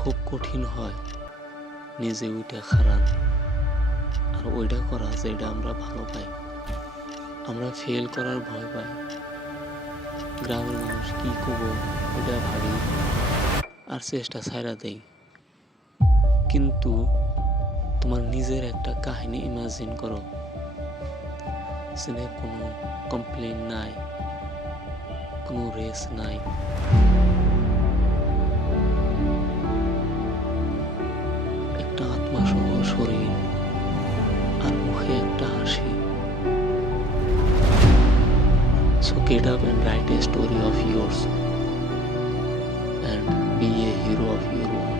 খুব কঠিন হয় নিজে ওইটা খারাপ আর ওইটা করা যেটা আমরা ভালো পাই। আমরা ফেল করার ভয় পাই, গ্রামের মানুষ কি করবো ওটা ভাবি আর চেষ্টা ছাইড়া দেই। কিন্তু তোমার নিজের একটা কাহিনী ইমাজিন করো, যেখানে কোনো কমপ্লেন নাই, কোনো রেস নাই, একটা আত্মাসহ শরীর আর মুখে একটা হাসি। So get up and write a story of yours and be a hero of your own.